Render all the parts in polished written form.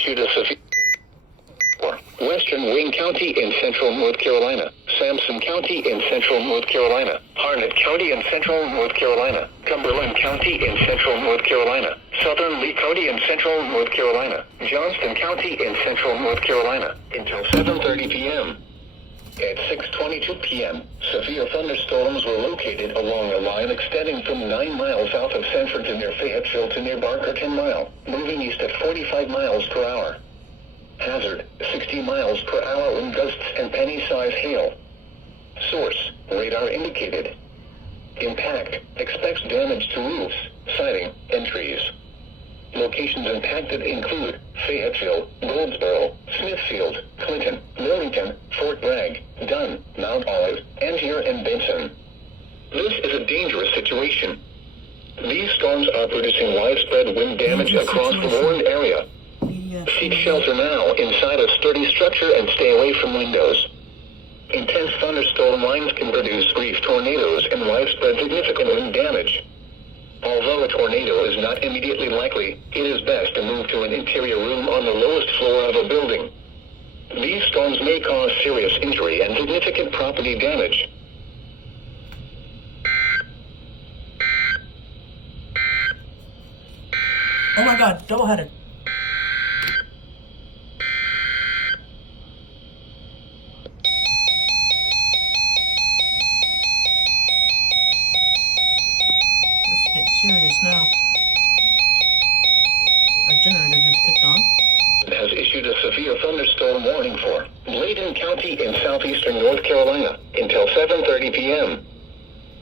issued a severe Western Wayne County in central North Carolina, Sampson County in central North Carolina, Harnett County in central North Carolina, Cumberland County in central North Carolina, Southern Lee County in central North Carolina, Johnston County in central North Carolina, until 7:30 p.m. At 6:22 p.m., severe thunderstorms were located along a line extending from 9 miles south of Sanford to near Fayetteville to near Barker 10 mile, moving east at 45 miles per hour. Hazard, 60 miles per hour wind gusts and penny-size hail. Source, radar indicated. Impact, expects damage to roofs, siding, and trees. Locations impacted include Fayetteville, Goldsboro, Smithfield, Clinton, Millington, Fort Bragg, Dunn, Mount Olive, Angier, and Benson. This is a dangerous situation. These storms are producing widespread wind damage across the warned area. Seek shelter now inside a sturdy structure and stay away from windows. Intense thunderstorm lines can produce brief tornadoes and widespread significant wind damage. Although a tornado is not immediately likely, it is best to move to an interior room on the lowest floor of a building. These storms may cause serious injury and significant property damage. Oh my god, double-headed. Serious now. Our generator just kicked on. Has issued a severe thunderstorm warning for Bladen County in southeastern North Carolina until 7:30 p.m.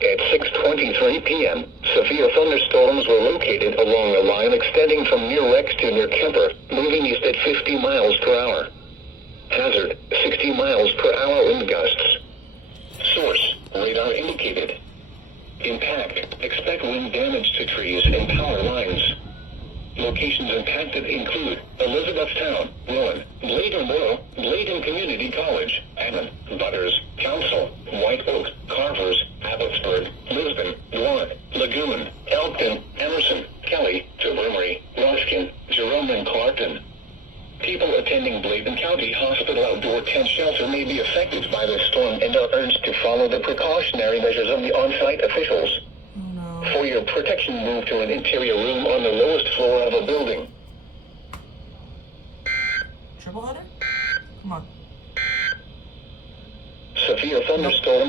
At 6:23 p.m., severe thunderstorms were located along a line extending from near Rex to near Kemper, moving east at 50 miles per hour. Hazard, 60 miles per hour wind gusts. Source, radar indicated. Impact, expect wind damage to trees and power lines. Locations impacted include Elizabethtown, Rowan, Bladen-Boro, Bladen Community College, Ammon, Butters, Council, White Oak, Carvers, Abbotsford, Lisbon, Dwan, Lagoon, Elkton, Emerson, Kelly, Tubermory, Ruskin, Jerome, and Clarkton. People attending Bladen County Hospital outdoor tent shelter may be affected by this storm and are urged to follow the precautionary measures of the on-site officials. No. For your protection, move to an interior room on the lowest floor of a building. Triple-header? Come on. Severe thunderstorm.